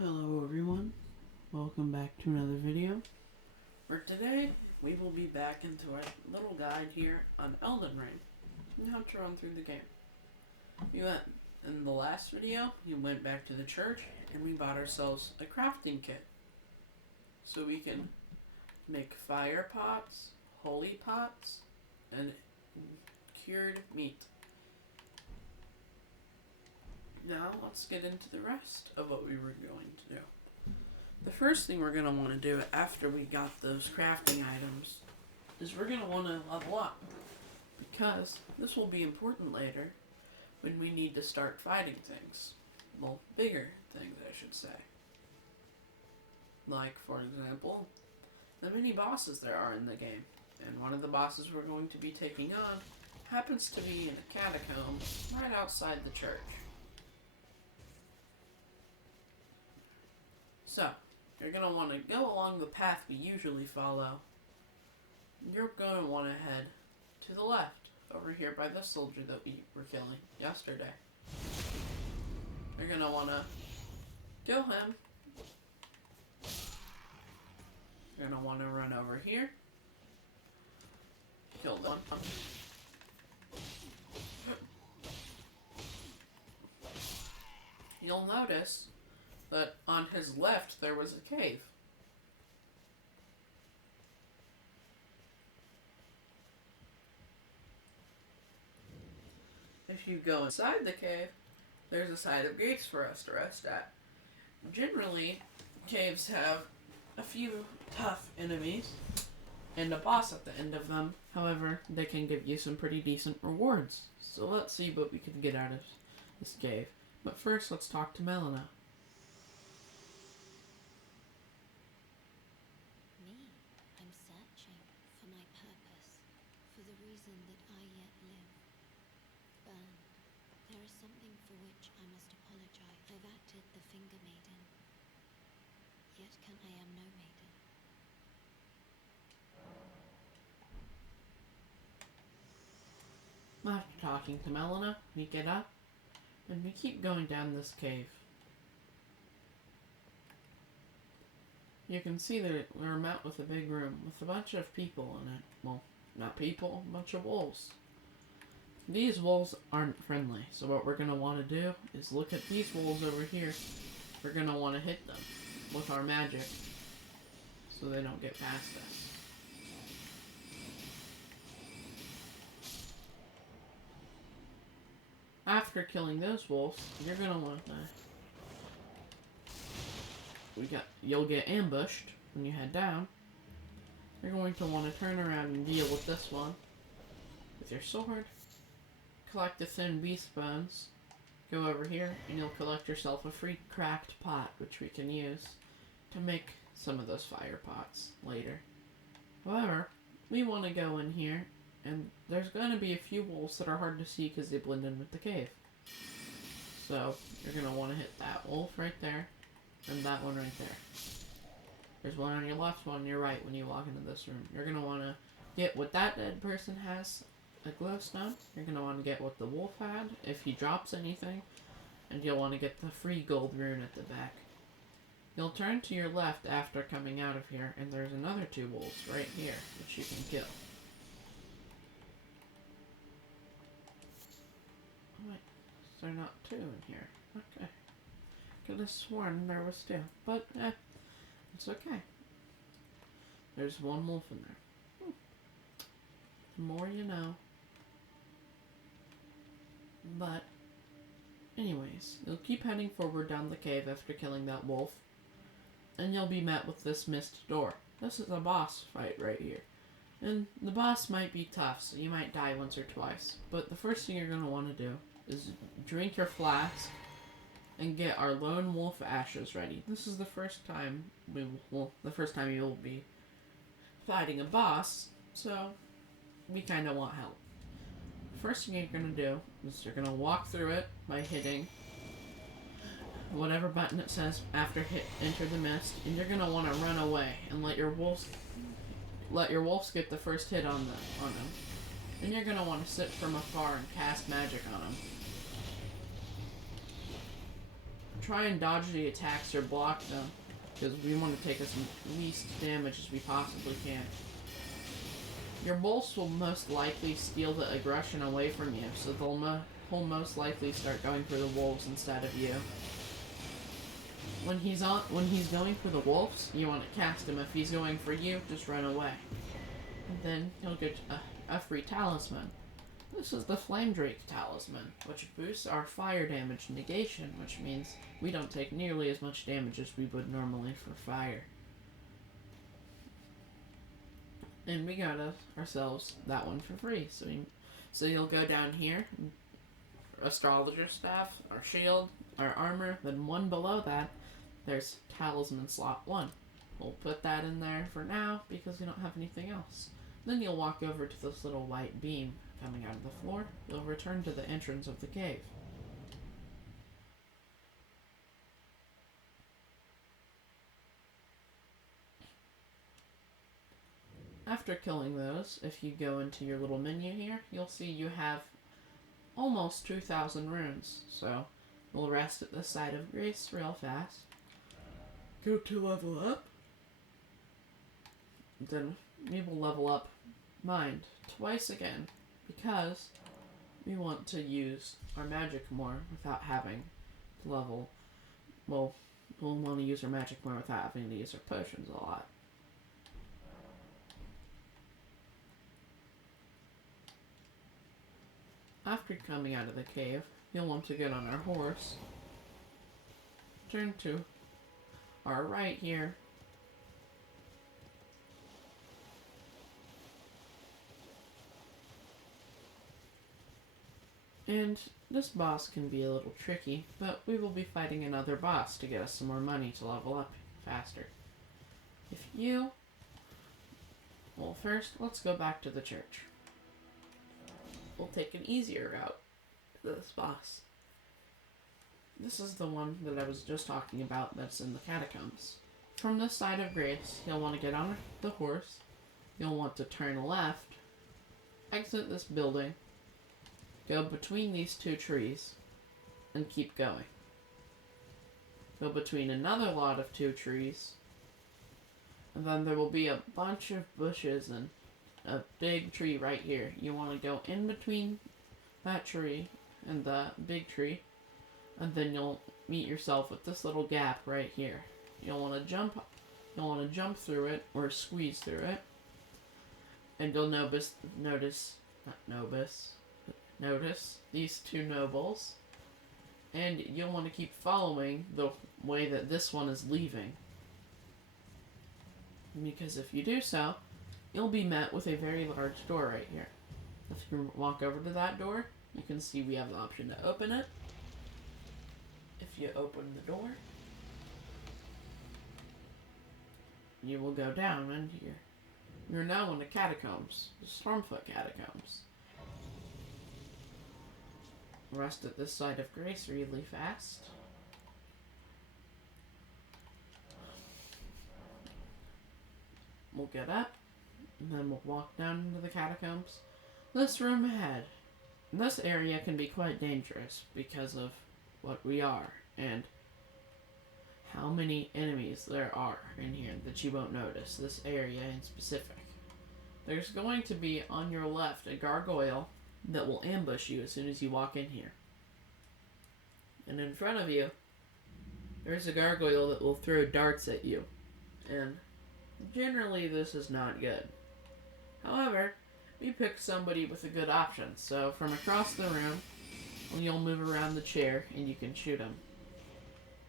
Hello everyone, welcome back to another video. For today, we will be back into our little guide here on Elden Ring and how to run through the game. In the last video, we went back to the church and we bought ourselves a crafting kit. So we can make fire pots, holy pots, and cured meat. Now let's get into the rest of what we were going to do. The first thing we're going to want to do after we got those crafting items is we're going to want to level up, because this will be important later when we need to start fighting things. Well, bigger things I should say. Like, for example, the mini bosses there are in the game. And one of the bosses we're going to be taking on happens to be in a catacomb right outside the church. So, you're going to want to go along the path we usually follow. You're going to want to head to the left, over here by this soldier that we were killing yesterday. You're going to want to kill him. You're going to want to run over here. Kill them. You'll notice that on his left there was a cave. If you go inside the cave, there's a side of gates for us to rest at. Generally, caves have a few tough enemies and a boss at the end of them. However, they can give you some pretty decent rewards. So let's see what we can get out of this cave. But first, let's talk to Melina. After talking to Melina, we get up, and we keep going down this cave. You can see that we're met with a big room with a bunch of people in it. Well, not people, a bunch of wolves. These wolves aren't friendly, so what we're going to want to do is look at these wolves over here. We're going to want to hit them with our magic so they don't get past us. After killing those wolves, you're gonna want to. You'll get ambushed when you head down. You're going to want to turn around and deal with this one with your sword. Collect the thin beast bones. Go over here, and you'll collect yourself a free cracked pot, which we can use to make some of those fire pots later. However, we want to go in here. And there's going to be a few wolves that are hard to see because they blend in with the cave. So, you're going to want to hit that wolf right there, and that one right there. There's one on your left, one on your right when you walk into this room. You're going to want to get what that dead person has, a glowstone. You're going to want to get what the wolf had, if he drops anything. And you'll want to get the free gold rune at the back. You'll turn to your left after coming out of here, and there's another two wolves right here, which you can kill. There are not two in here. Okay. Could have sworn there was two. But, it's okay. There's one wolf in there. The more you know. But, anyways, you'll keep heading forward down the cave after killing that wolf. And you'll be met with this mist door. This is a boss fight right here. And the boss might be tough, so you might die once or twice. But the first thing you're going to want to do is drink your flask and get our lone wolf ashes ready. This is the first time you'll be fighting a boss, so we kind of want help. First thing you're going to do is you're going to walk through it by hitting whatever button it says after enter the mist, and you're going to want to run away and let your wolves get the first hit on them. Then you're going to want to sit from afar and cast magic on them. try and dodge the attacks or block them, because we want to take as least damage as we possibly can. Your bolts will most likely steal the aggression away from you, so he'll most likely start going for the wolves instead of you. When he's going for the wolves, you want to cast him. If he's going for you, just run away. And then he'll get a free talisman. This is the Flame Drake talisman, which boosts our fire damage negation, which means we don't take nearly as much damage as we would normally for fire. And we got ourselves that one for free. So you'll go down here, astrologer staff, our shield, our armor, then one below that, there's talisman slot 1. We'll put that in there for now because we don't have anything else. Then you'll walk over to this little white beam coming out of the floor. You'll return to the entrance of the cave. After killing those, if you go into your little menu here, you'll see you have almost 2,000 runes. So we'll rest at the side of grace real fast. Go to level up. Then we will level up mind twice again, because we want to use our magic more without having to level. Well, we'll want to use our magic more without having to use our potions a lot. After coming out of the cave, you'll want to get on our horse, turn to our right here, and this boss can be a little tricky, but we will be fighting another boss to get us some more money to level up faster. Well, first, let's go back to the church. We'll take an easier route to this boss. This is the one that I was just talking about that's in the catacombs. From this side of grace, you'll want to get on the horse. You'll want to turn left, exit this building, go between these 2 trees, and keep going. Go between another lot of 2 trees, and then there will be a bunch of bushes and a big tree right here. You want to go in between that tree and the big tree, and then you'll meet yourself with this little gap right here. You'll want to jump through it or squeeze through it, and you'll notice these 2 nobles, and you'll want to keep following the way that this one is leaving, because if you do so, you'll be met with a very large door right here. If you walk over to that door, you can see we have the option to open it. If you open the door, you will go down in here. You're now in the catacombs, the Stormfoot catacombs. Rest at this side of grace really fast. We'll get up, and then we'll walk down into the catacombs. This room ahead. This area can be quite dangerous because of what we are and how many enemies there are in here that you won't notice. This area in specific. There's going to be on your left a gargoyle that will ambush you as soon as you walk in here. And in front of you, there's a gargoyle that will throw darts at you. And generally this is not good. However, we picked somebody with a good option. So from across the room, you'll move around the chair and you can shoot him.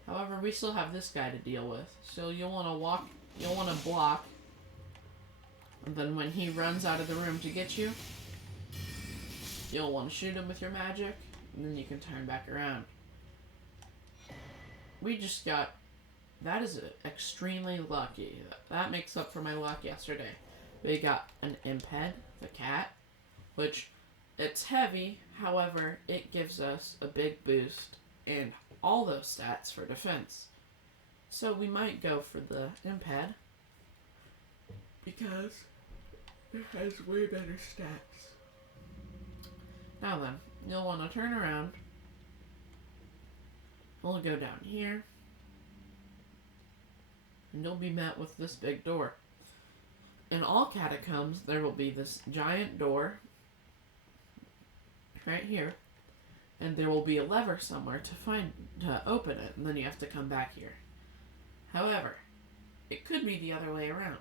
However, we still have this guy to deal with. So you'll want to block. And then when he runs out of the room to get you, you'll want to shoot him with your magic, and then you can turn back around. That is extremely lucky. That makes up for my luck yesterday. We got an imp head, the cat, which it's heavy, however, it gives us a big boost in all those stats for defense. So we might go for the imp head, because it has way better stats. Now then, you'll want to turn around, We'll go down here. And you'll be met with this big door. In all catacombs, there will be this giant door right here, and there will be a lever somewhere to open it, and then you have to come back here. However, it could be the other way around.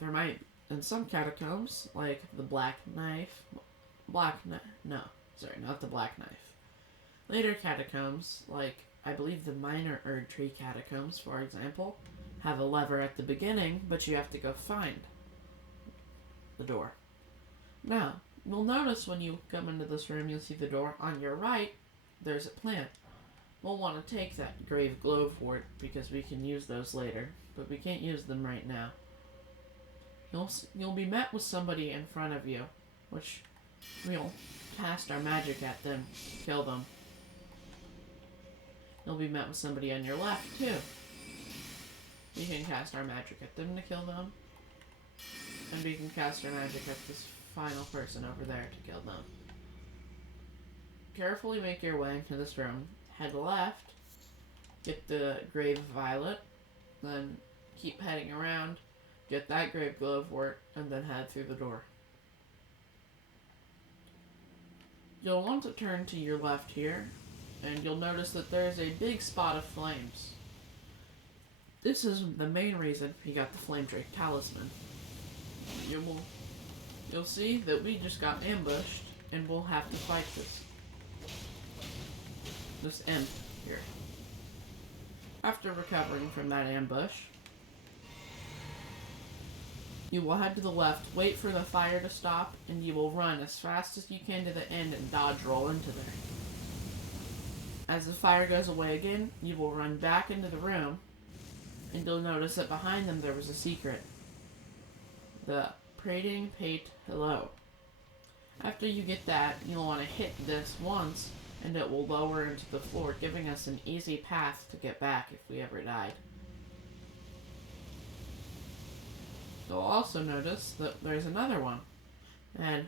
There might, in some catacombs, like the Black Knife, no, sorry, not the Black Knife. Later catacombs, like I believe the Minor Erd Tree catacombs, for example, have a lever at the beginning, but you have to go find the door. Now, you'll notice when you come into this room, you'll see the door. On your right, there's a plant. We'll want to take that grave glowwort because we can use those later, but we can't use them right now. You'll be met with somebody in front of you, which we'll cast our magic at them, kill them. You'll be met with somebody on your left, too. We can cast our magic at them to kill them. And we can cast our magic at this final person over there to kill them. Carefully make your way into this room. Head left. Get the Grave Violet. Then keep heading around. Get that Grave Glowwort. And then head through the door. You'll want to turn to your left here. And you'll notice that there's a big spot of flames. This is the main reason he got the Flame Drake Talisman. You'll see that we just got ambushed, and we'll have to fight this imp here. After recovering from that ambush, you will head to the left, wait for the fire to stop, and you will run as fast as you can to the end and dodge roll into there. As the fire goes away again, you will run back into the room, and you'll notice that behind them there was a secret. The Prating Pate Hello. After you get that, you'll want to hit this once, and it will lower into the floor, giving us an easy path to get back if we ever died. You'll also notice that there's another one, and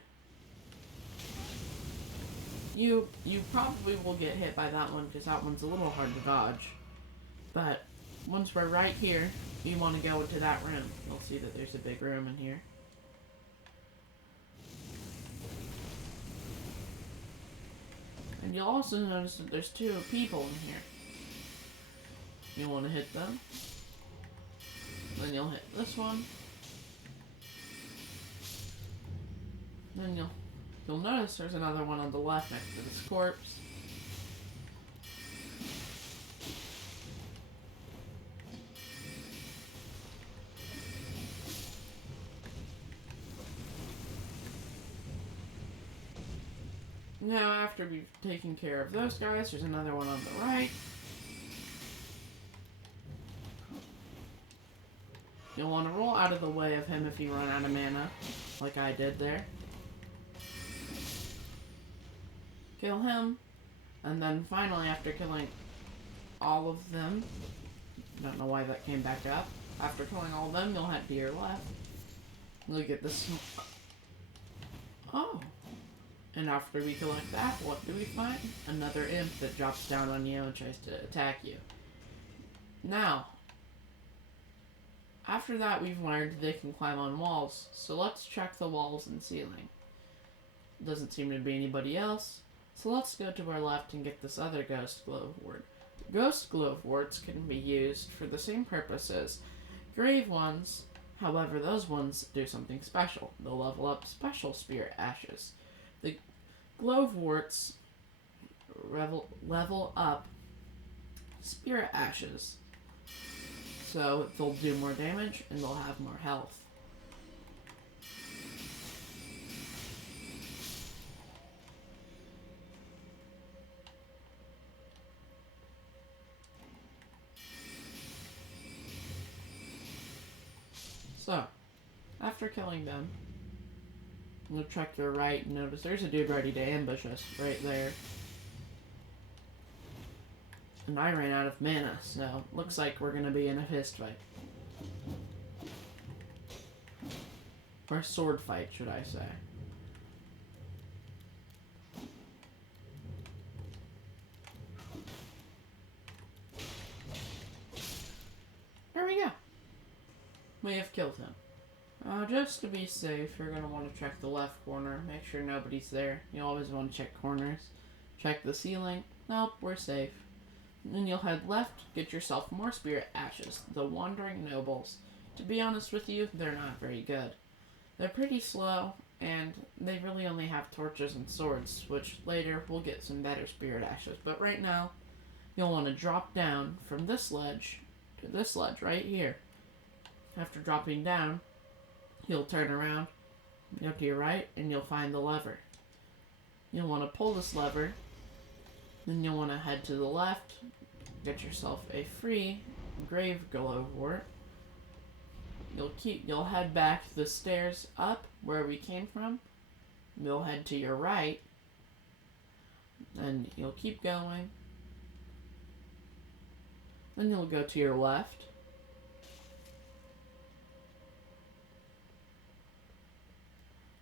you probably will get hit by that one because that one's a little hard to dodge. But once we're right here, you want to go into that room. You'll see that there's a big room in here. And you'll also notice that there's two people in here. You want to hit them. Then you'll hit this one. Then you'll notice there's another one on the left next to this corpse. Now, after we've taken care of those guys, there's another one on the right. You'll want to roll out of the way of him if you run out of mana, like I did there. Kill him, and then finally, after killing all of them, don't know why that came back up. After killing all of them, you'll head to your left. Look at this. Oh. And after we collect that, what do we find? Another imp that drops down on you and tries to attack you. Now, after that we've learned they can climb on walls, so let's check the walls and ceiling. Doesn't seem to be anybody else, so let's go to our left and get this other ghost glowwort. Ghost glowworts can be used for the same purpose as grave ones, however those ones do something special. They'll level up special spirit ashes. The glowworts level up spirit ashes, so they'll do more damage and they'll have more health. So, after killing them, you'll check your right and notice there's a dude ready to ambush us right there. And I ran out of mana, so looks like we're gonna be in a fist fight. Or a sword fight, should I say. We have killed him. Just to be safe, you're going to want to check the left corner. Make sure nobody's there. You always want to check corners. Check the ceiling. Nope, we're safe. Then you'll head left, get yourself more spirit ashes. The Wandering Nobles. To be honest with you, they're not very good. They're pretty slow, and they really only have torches and swords, which later we'll get some better spirit ashes. But right now, you'll want to drop down from this ledge to this ledge right here. After dropping down, you'll turn around, go to your right, and you'll find the lever. You'll want to pull this lever, then you'll want to head to the left, get yourself a free grave glowwort. You'll head back the stairs up where we came from. You'll head to your right, and you'll keep going. Then you'll go to your left.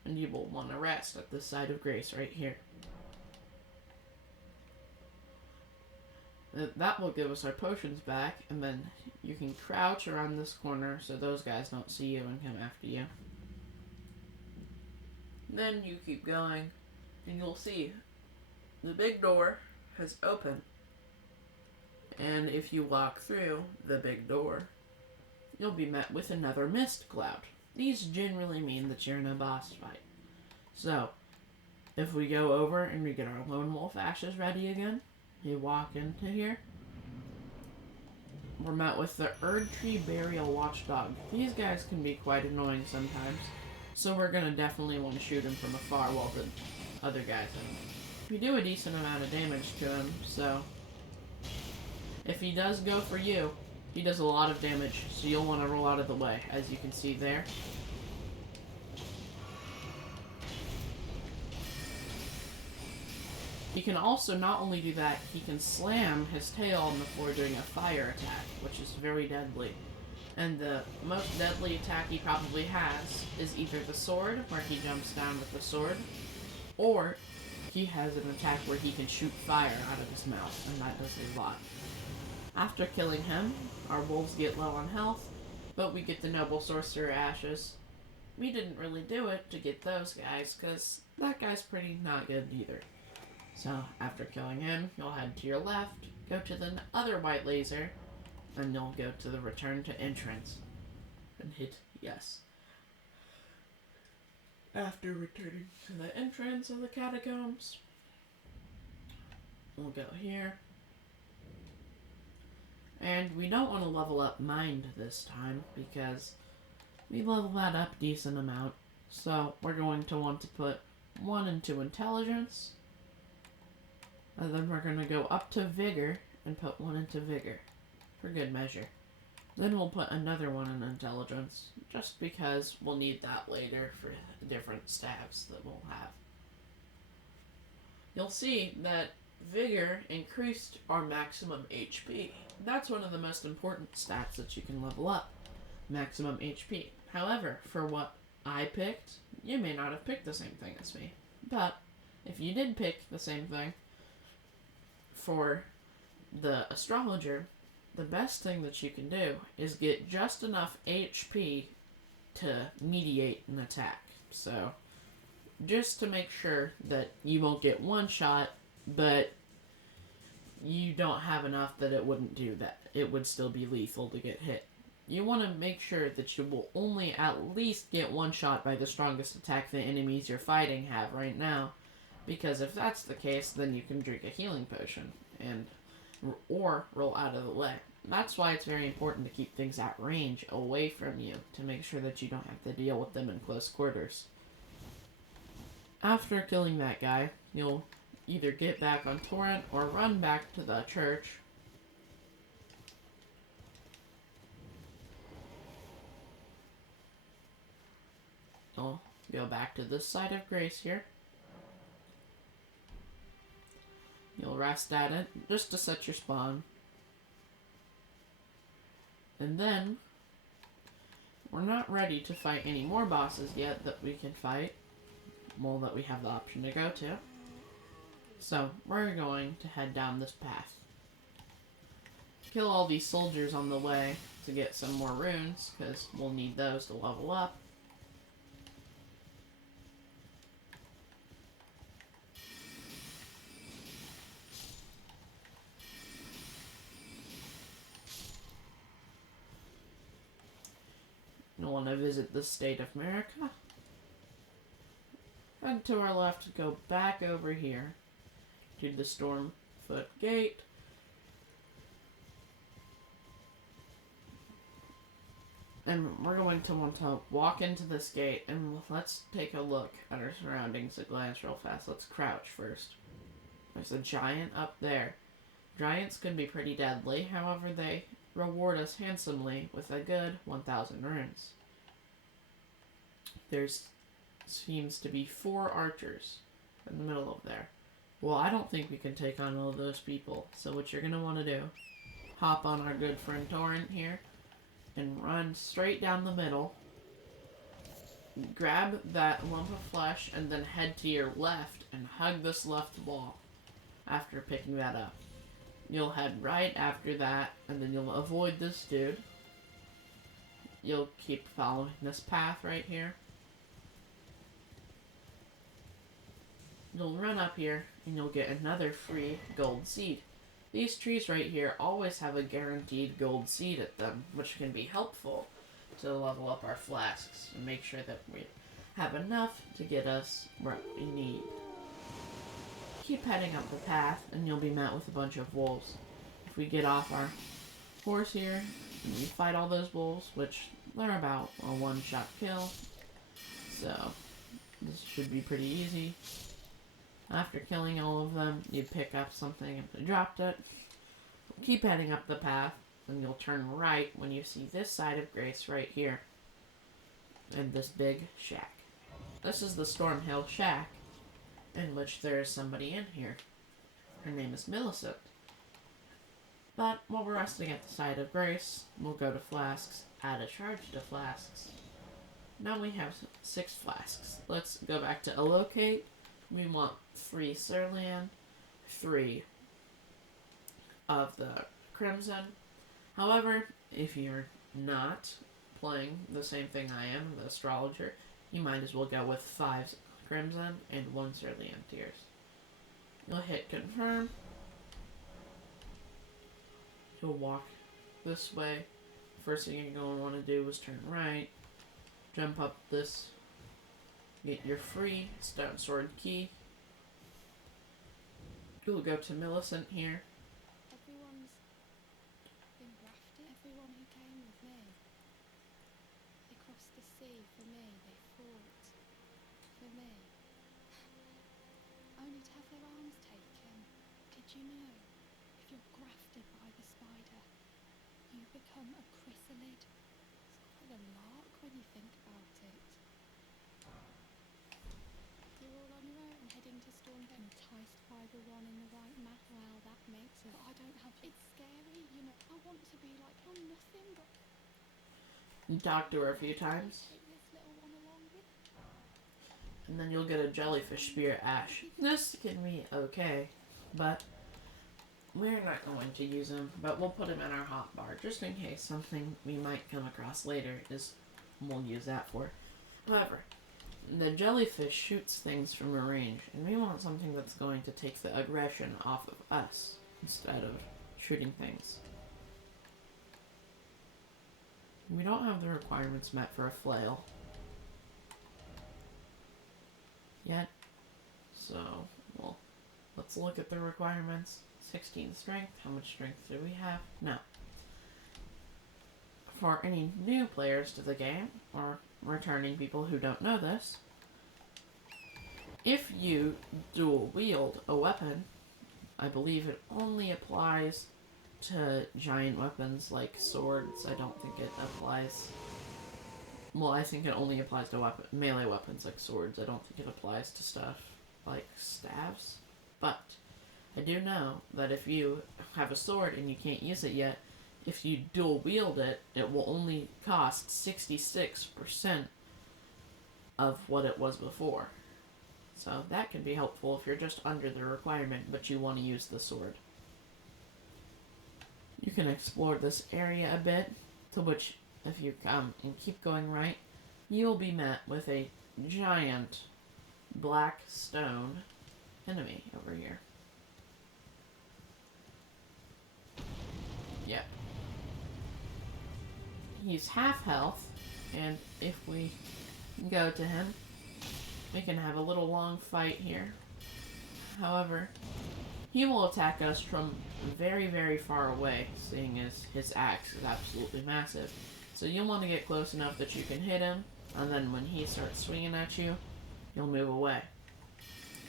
And you will want to rest at the side of grace right here. That will give us our potions back, and then you can crouch around this corner so those guys don't see you and come after you. Then you keep going, and you'll see the big door has opened. And if you walk through the big door, you'll be met with another mist cloud. These generally mean that you're in a boss fight. So, if we go over and we get our lone wolf ashes ready again, you walk into here, we're met with the Erdtree Burial Watchdog. These guys can be quite annoying sometimes, so we're going to definitely want to shoot him from afar while the other guys are. We do a decent amount of damage to him, so if he does go for you, he does a lot of damage, so you'll want to roll out of the way, as you can see there. He can also not only do that, he can slam his tail on the floor doing a fire attack, which is very deadly. And the most deadly attack he probably has is either the sword, where he jumps down with the sword, or he has an attack where he can shoot fire out of his mouth, and that does a lot. After killing him, our wolves get low on health, but we get the Noble Sorcerer ashes. We didn't really do it to get those guys, because that guy's pretty not good either. So, after killing him, you'll head to your left, go to the other white laser, and you'll go to the return to entrance, and hit yes. After returning to the entrance of the catacombs, we'll go here. And we don't want to level up Mind this time, because we level that up decent amount. So, we're going to want to put 1 into Intelligence, and then we're going to go up to Vigor and put 1 into Vigor, for good measure. Then we'll put another 1 in Intelligence, just because we'll need that later for different stabs that we'll have. You'll see that Vigor increased our maximum HP. That's one of the most important stats that you can level up, maximum HP. However, for what I picked, you may not have picked the same thing as me. But, if you did pick the same thing, for the Astrologer, the best thing that you can do is get just enough HP to mediate an attack. So, just to make sure that you won't get one shot, but you don't have enough that it wouldn't do that. It would still be lethal to get hit. You want to make sure that you will only at least get one shot by the strongest attack the enemies you're fighting have right now. Because if that's the case, then you can drink a healing potion or roll out of the way. That's why it's very important to keep things at range away from you to make sure that you don't have to deal with them in close quarters. After killing that guy, you'll either get back on Torrent or run back to the church. You'll go back to this side of Grace here. You'll rest at it, just to set your spawn. And then, we're not ready to fight any more bosses yet that we can fight. Well, that we have the option to go to. So, we're going to head down this path. Kill all these soldiers on the way to get some more runes, because we'll need those to level up. You'll want to visit the state of America. And to our left, go back over here to the Stormfoot Gate. And we're going to want to walk into this gate, and let's take a look at our surroundings at glance real fast. Let's crouch first. There's a giant up there. Giants can be pretty deadly, however they reward us handsomely with a good 1,000 runes. There's seems to be 4 archers in the middle of there. Well, I don't think we can take on all of those people, so what you're going to want to do, hop on our good friend Torrent here, and run straight down the middle, grab that lump of flesh, and then head to your left and hug this left wall after picking that up. You'll head right after that, and then you'll avoid this dude. You'll keep following this path right here. You'll run up here, and you'll get another free gold seed. These trees right here always have a guaranteed gold seed at them, which can be helpful to level up our flasks and make sure that we have enough to get us what we need. Keep heading up the path, and you'll be met with a bunch of wolves. If we get off our horse here, and we fight all those wolves, which they're about a one-shot kill, so this should be pretty easy. After killing all of them, you pick up something and I dropped it. Keep heading up the path, and you'll turn right when you see this side of Grace right here. And this big shack. This is the Stormhill Shack, in which there is somebody in here. Her name is Millicent. But while we're resting at the side of Grace, we'll go to flasks, add a charge to flasks. Now we have 6 flasks. Let's go back to allocate. We want 3 cerulean, 3 of the crimson. However, if you're not playing the same thing I am, the astrologer, you might as well go with 5 crimson and 1 cerulean tears. You'll hit confirm. You'll walk this way. First thing you're going to want to do is turn right, jump up this, get your free stone sword key. You'll go to Millicent here. Everyone's been grafted. Everyone who came with me. They crossed the sea for me. They fought for me. Only to have their arms taken. Did you know? If you're grafted by the spider, you become a chrysalid. It's quite a lark when you think about it. You're all on your own, heading to Stormhill, enticed by the one in the white mat. Well, that makes it. But I don't have. It's scary, you know. I want to be like, I'm nothing but. You talk to her a few times. Take this little one along with. And then you'll get a jellyfish spear ash. This can be okay, but we're not going to use him, but we'll put him in our hotbar just in case something we might come across later is we'll use that for. However, the jellyfish shoots things from a range, and we want something that's going to take the aggression off of us instead of shooting things. We don't have the requirements met for a flail yet, so well, let's look at the requirements. 16 strength. How much strength do we have? No. For any new players to the game, or returning people who don't know this, if you dual wield a weapon, I believe it only applies to giant weapons like swords. I don't think it applies. Well, I think it only applies to melee weapons like swords. I don't think it applies to stuff like staves. But I do know that if you have a sword and you can't use it yet, if you dual wield it, it will only cost 66% of what it was before. So that can be helpful if you're just under the requirement, but you want to use the sword. You can explore this area a bit. To which, if you come and keep going right, you'll be met with a giant black stone enemy over here. Yep. He's half health, and if we go to him, we can have a little long fight here. However, he will attack us from very, very far away, seeing as his axe is absolutely massive. So you'll want to get close enough that you can hit him, and then when he starts swinging at you, you'll move away.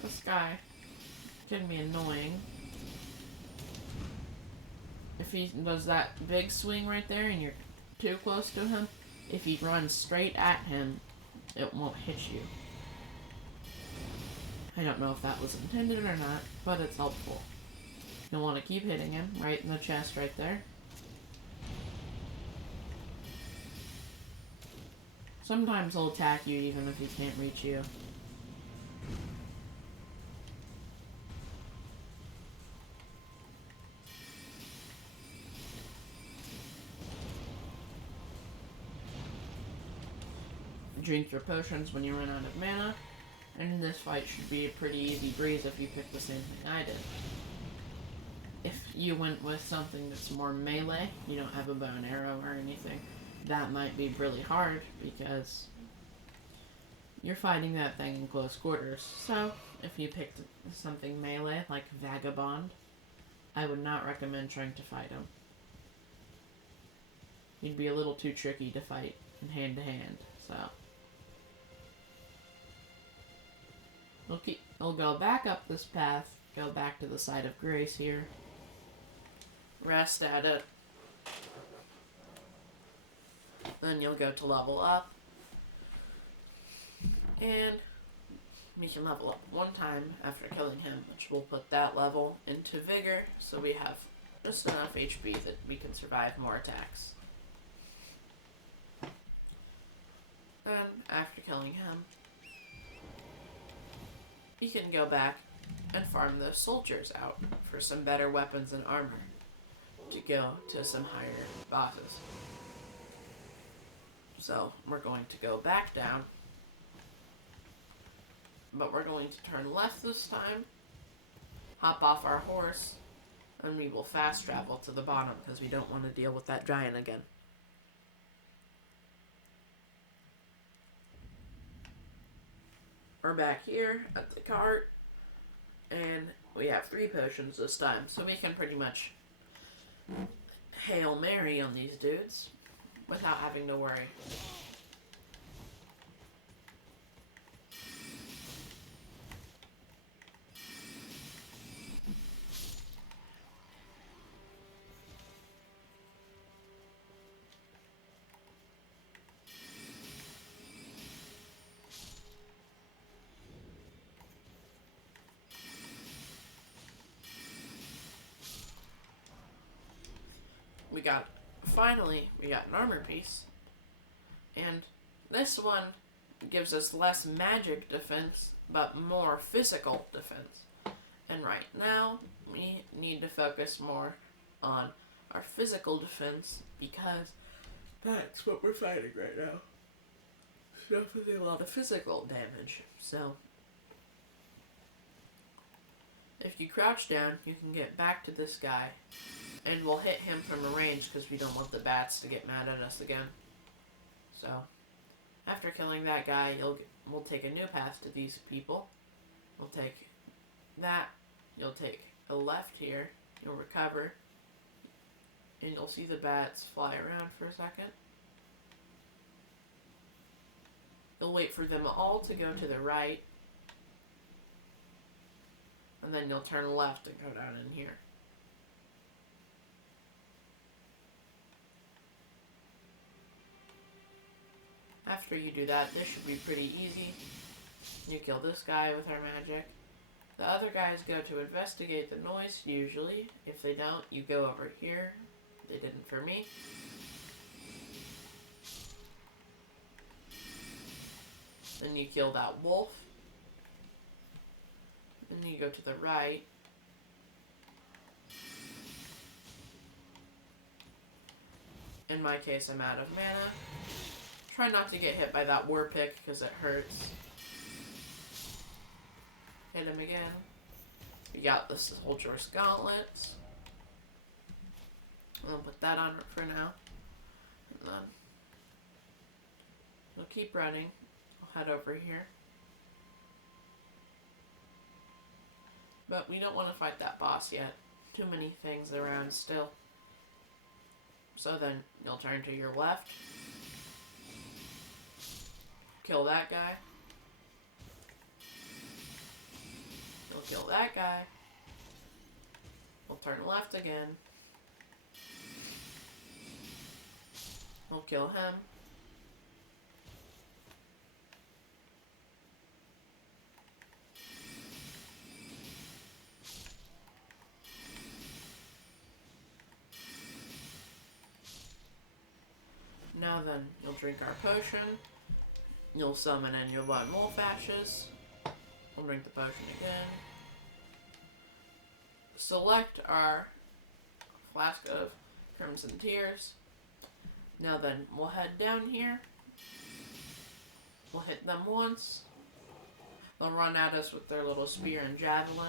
This guy can be annoying. If he does that big swing right there and you're too close to him, if he runs straight at him, it won't hit you. I don't know if that was intended or not, but it's helpful. You'll want to keep hitting him right in the chest right there. Sometimes he'll attack you even if he can't reach you. Drink your potions when you run out of mana, and this fight should be a pretty easy breeze if you pick the same thing I did. If you went with something that's more melee, you don't have a bow and arrow or anything, that might be really hard because you're fighting that thing in close quarters. So, if you picked something melee, like Vagabond, I would not recommend trying to fight him. He'd be a little too tricky to fight in hand to hand, so. We'll go back up this path, go back to the site of grace here, rest at it, then you'll go to level up, and we can level up one time after killing him, which will put that level into vigor, so we have just enough HP that we can survive more attacks. Then, after killing him, you can go back and farm those soldiers out for some better weapons and armor to go to some higher bosses. So, we're going to go back down, but we're going to turn left this time, hop off our horse, and we will fast travel to the bottom because we don't want to deal with that giant again. We're back here at the cart, and we have 3 potions this time, so we can pretty much Hail Mary on these dudes without having to worry. Finally, we got an armor piece, and this one gives us less magic defense, but more physical defense. And right now, we need to focus more on our physical defense, because that's what we're fighting right now. Suffering a lot of physical damage, so if you crouch down, you can get back to this guy, and we'll hit him from a range because we don't want the bats to get mad at us again. So, after killing that guy, we'll take a new path to these people. We'll take that. You'll take a left here. You'll recover. And you'll see the bats fly around for a second. You'll wait for them all to go to the right. And then you'll turn left and go down in here. After you do that, this should be pretty easy. You kill this guy with our magic. The other guys go to investigate the noise, usually. If they don't, you go over here. They didn't for me. Then you kill that wolf. Then you go to the right. in my case, I'm out of mana. Try not to get hit by that war pick because it hurts. Hit him again. We got the Soldier's Gauntlets. I'll put that on for now. And then we'll keep running. I'll head over here. But we don't want to fight that boss yet. Too many things around still. So then you'll turn to your left. Kill that guy. You'll kill that guy. We'll turn left again. We'll kill him. Now then, you'll drink our potion. You'll summon in your one wolf ashes. We'll drink the potion again. Select our flask of Crimson Tears. Now then, we'll head down here. We'll hit them once. They'll run at us with their little spear and javelin.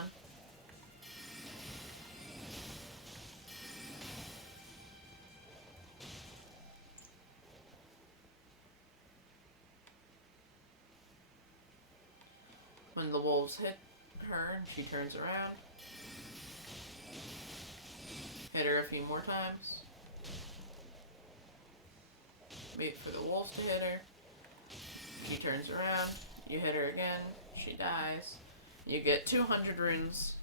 When the wolves hit her and she turns around, hit her a few more times. Wait for the wolves to hit her. She turns around, you hit her again, she dies. You get 200 runes.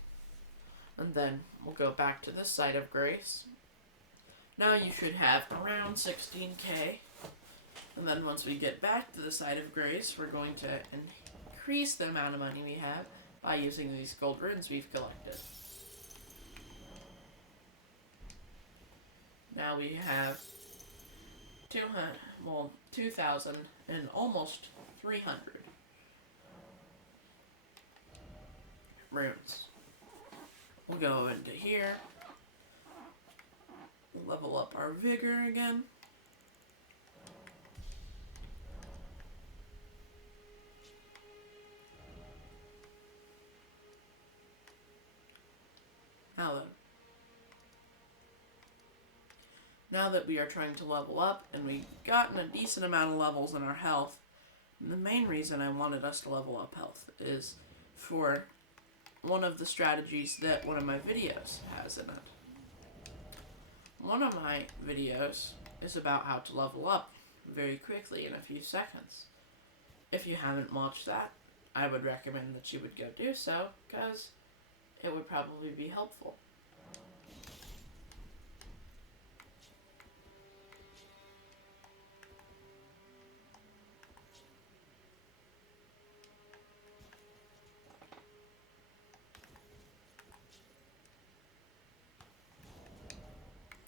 And then we'll go back to this site of grace. Now you should have around 16k. And then once we get back to the site of grace, we're going to increase the amount of money we have by using these gold runes we've collected. Now we have 2,000 and almost 300 runes. We'll go into here, level up our vigor again. Now that we are trying to level up and we've gotten a decent amount of levels in our health, the main reason I wanted us to level up health is for one of the strategies that one of my videos has in it. One of my videos is about how to level up very quickly in a few seconds. If you haven't watched that, I would recommend that you would go do so, because it would probably be helpful.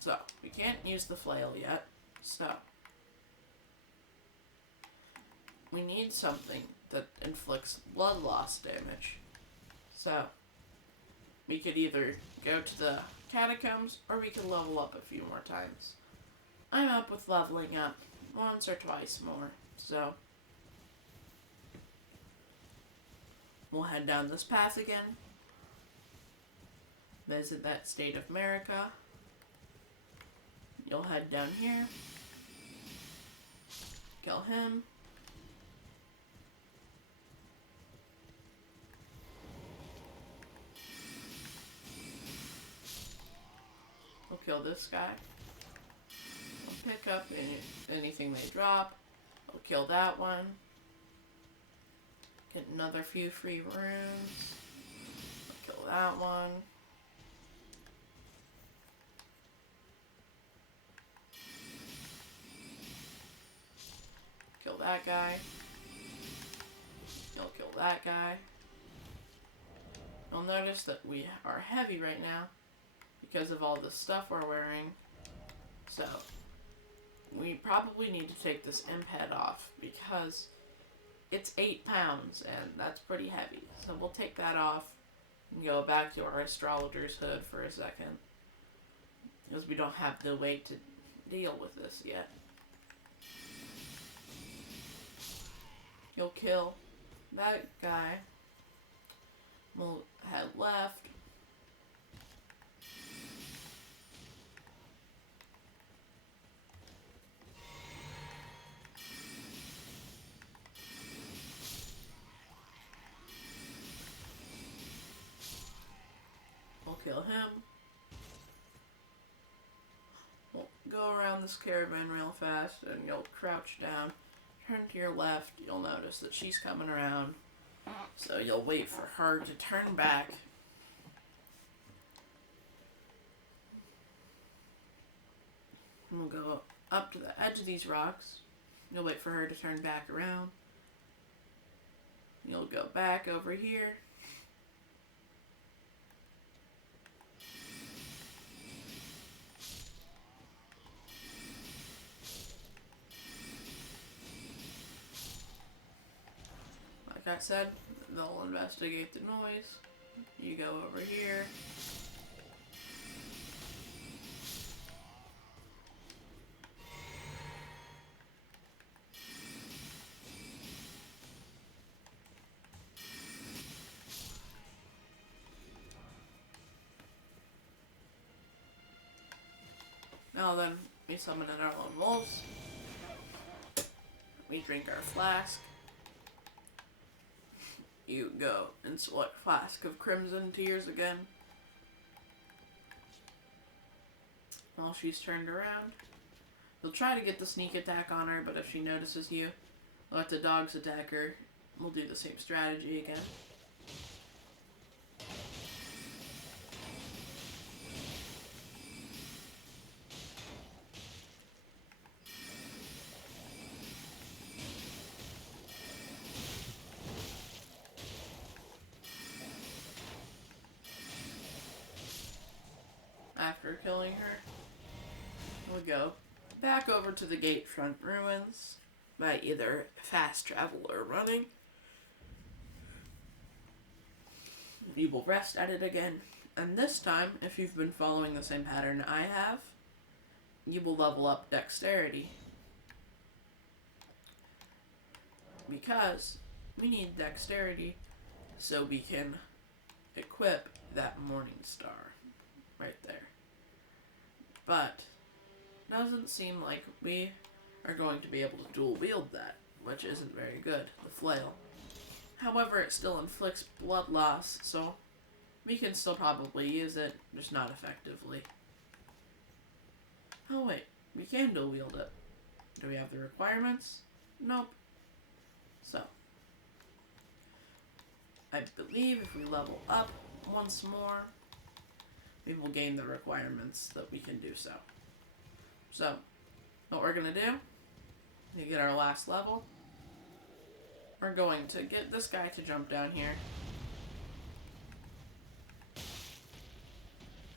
So, we can't use the flail yet, so we need something that inflicts blood loss damage. So, we could either go to the catacombs, or we could level up a few more times. I'm up with leveling up once or twice more, so we'll head down this path again, visit that state of America. You'll head down here, kill him. We'll kill this guy. We'll pick up anything they drop. We'll kill that one. Get another few free runes. We'll kill that one. Kill that guy. You'll kill that guy. You'll notice that we are heavy right now because of all the stuff we're wearing. So, we probably need to take this imp head off because it's 8 pounds and that's pretty heavy. So we'll take that off and go back to our astrologer's hood for a second, because we don't have the weight to deal with this yet. You'll kill that guy. We'll head left. We'll kill him. We'll go around this caravan real fast and you'll crouch down. Turn to your left, you'll notice that she's coming around. So you'll wait for her to turn back. And we'll go up to the edge of these rocks. You'll wait for her to turn back around. You'll go back over here. Like I said, they'll investigate the noise. You go over here. Now then, we summon in our lone wolves. We drink our flask. You go and select Flask of Crimson Tears again. While she's turned around, you'll try to get the sneak attack on her, but if she notices you, let the dogs attack her. We'll do the same strategy again. After killing her, we'll go back over to the Gatefront Ruins by either fast travel or running. You will rest at it again, and this time, if you've been following the same pattern I have, you will level up Dexterity. Because we need Dexterity so we can equip that Morning Star right there. But doesn't seem like we are going to be able to dual wield that, which isn't very good, the flail. However, it still inflicts blood loss, so we can still probably use it, just not effectively. Oh wait, we can dual wield it. Do we have the requirements? Nope. So, I believe if we level up once more, we will gain the requirements that we can do so. So, what we're going to do, to get our last level, we're going to get this guy to jump down here.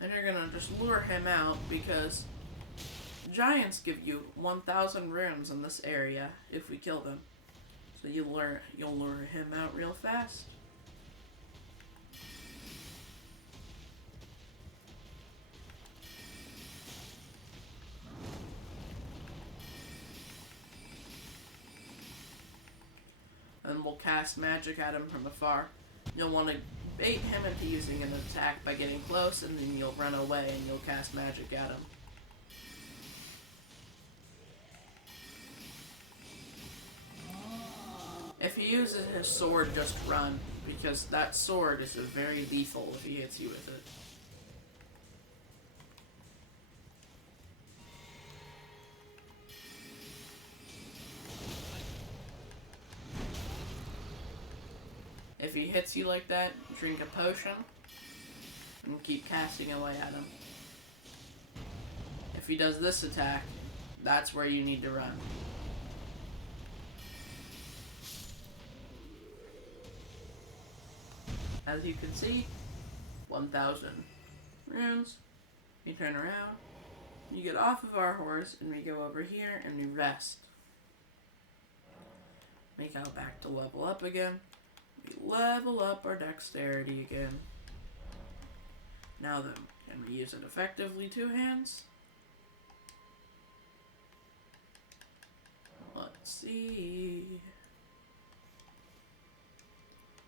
And you're going to just lure him out because giants give you 1,000 runes in this area if we kill them. So you'll lure him out real fast. And we'll cast magic at him from afar. You'll want to bait him into using an attack by getting close, and then you'll run away and you'll cast magic at him. If he uses his sword, just run, because that sword is very lethal if he hits you with it. If he hits you like that, drink a potion and keep casting away at him. If he does this attack, that's where you need to run. As you can see, 1,000 runes. We turn around, you get off of our horse, and we go over here and we rest. We go back to level up again. We level up our dexterity again. Now then, can we use it effectively two hands? Let's see.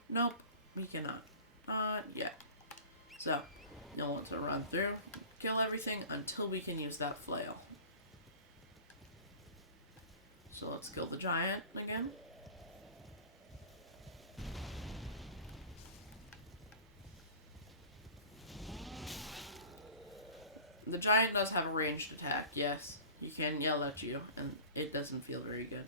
Nope, we cannot. Not yet. So, you'll want to run through, kill everything until we can use that flail. So let's kill the giant again. The giant does have a ranged attack, yes. He can yell at you, and it doesn't feel very good.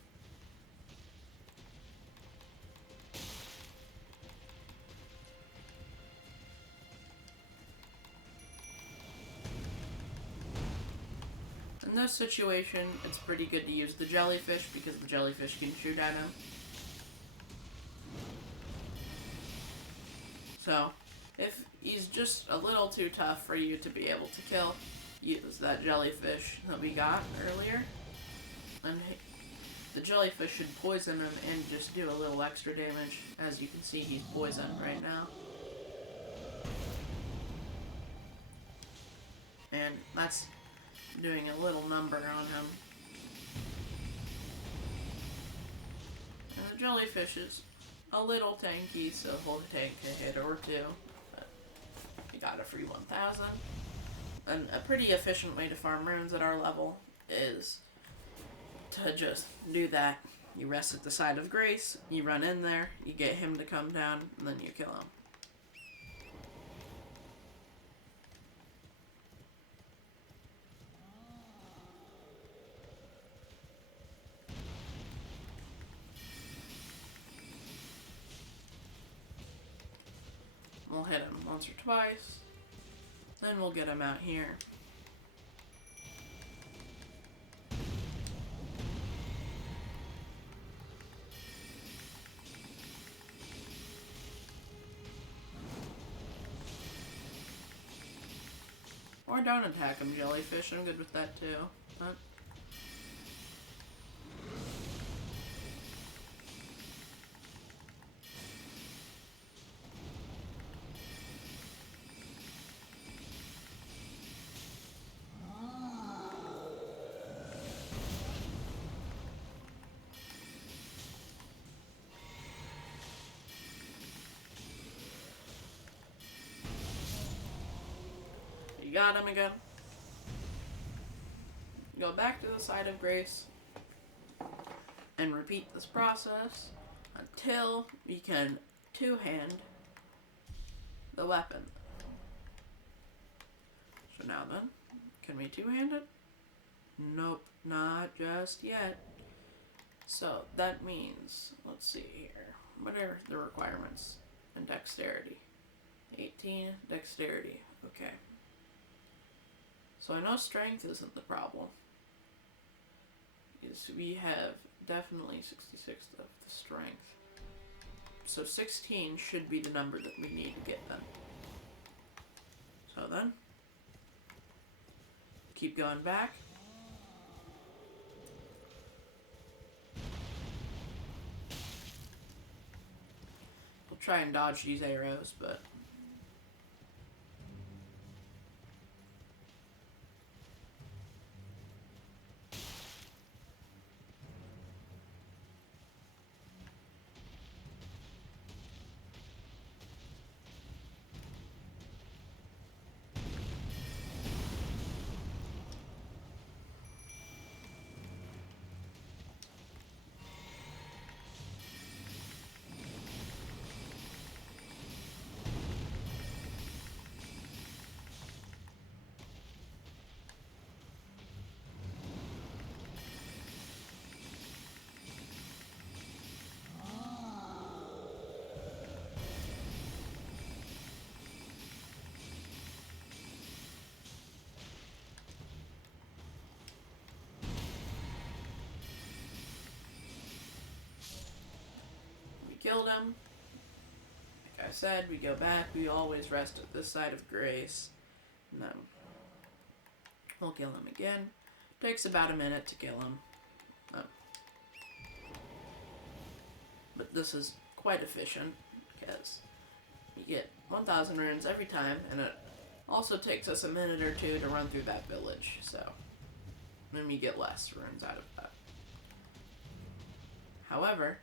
In this situation, it's pretty good to use the jellyfish because the jellyfish can shoot at him. So, if he's just a little too tough for you to be able to kill, use that jellyfish that we got earlier. And the jellyfish should poison him and just do a little extra damage. As you can see, he's poisoned right now. And that's doing a little number on him. And the jellyfish is a little tanky, so he'll take a hit or two. But you got a free 1,000. And a pretty efficient way to farm runes at our level is to just do that. You rest at the side of Grace, you run in there, you get him to come down, and then you kill him. We'll hit him once or twice, then we'll get him out here. Or don't attack him, jellyfish. I'm good with that too. But you got him again. Go back to the side of Grace and repeat this process until you can two-hand the weapon. So now then, can we two-hand it? Nope, not just yet. So that means, let's see here, what are the requirements in dexterity? 18, dexterity, okay. So I know strength isn't the problem. Because we have definitely 66 of the strength. So 16 should be the number that we need to get them. So then, keep going back. We'll try and dodge these arrows, but killed him. Like I said, we go back. We always rest at this side of Grace. And then we'll kill him again. Takes about a minute to kill him. But this is quite efficient because you get 1,000 runes every time, and it also takes us a minute or two to run through that village. So then we get less runes out of that. However,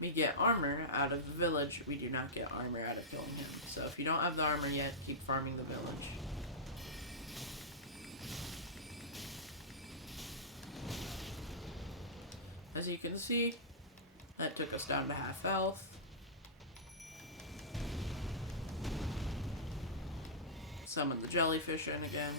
we get armor out of the village. We do not get armor out of killing him. So if you don't have the armor yet, keep farming the village. As you can see, that took us down to half health. Summon the jellyfish in again.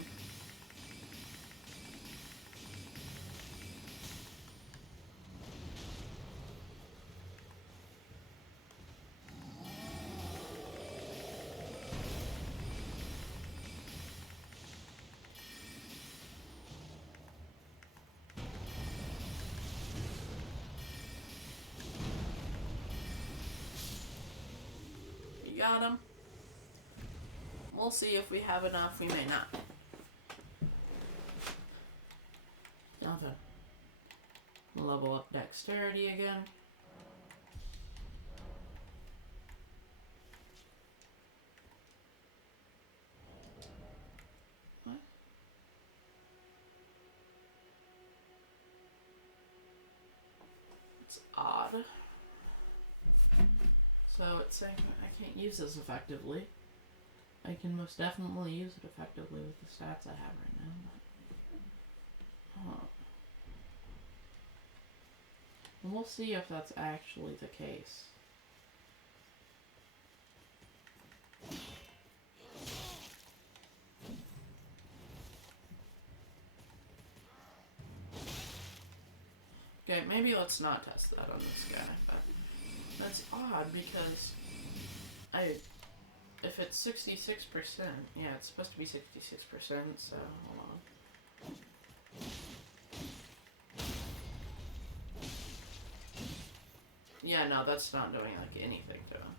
We got him. We'll see if we have enough. We may not. Nothing. We'll level up dexterity again. What? It's odd. So it's saying I can't use this effectively. I can most definitely use it effectively with the stats I have right now. But, and we'll see if that's actually the case. Okay, maybe let's not test that on this guy, but that's odd because if it's 66%, yeah, it's supposed to be 66%, so hold on. Yeah, no, that's not doing like anything to him.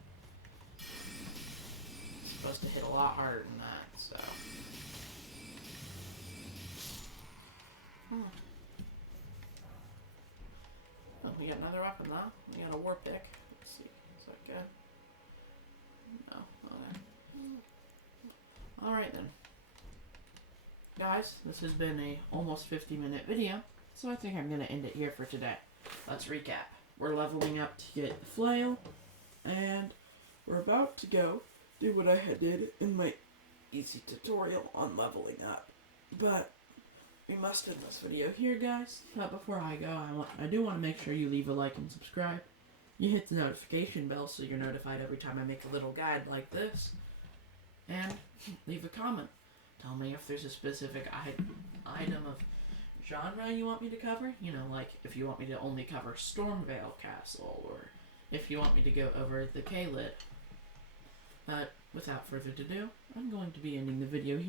It's supposed to hit a lot harder than that, so. Oh, we got another weapon now. We got a war pick. Let's see. Is that good? No. Okay. Alright then. Guys, this has been a almost 50-minute video, so I think I'm going to end it here for today. Let's recap. We're leveling up to get the flail, and we're about to go do what I did in my easy tutorial on leveling up. But we must end this video here, guys. But before I go, I do want to make sure you leave a like and subscribe. You hit the notification bell so you're notified every time I make a little guide like this. And leave a comment. Tell me if there's a specific item of genre you want me to cover. You know, like if you want me to only cover Stormvale Castle, or if you want me to go over the Caelid. But without further ado, I'm going to be ending the video here.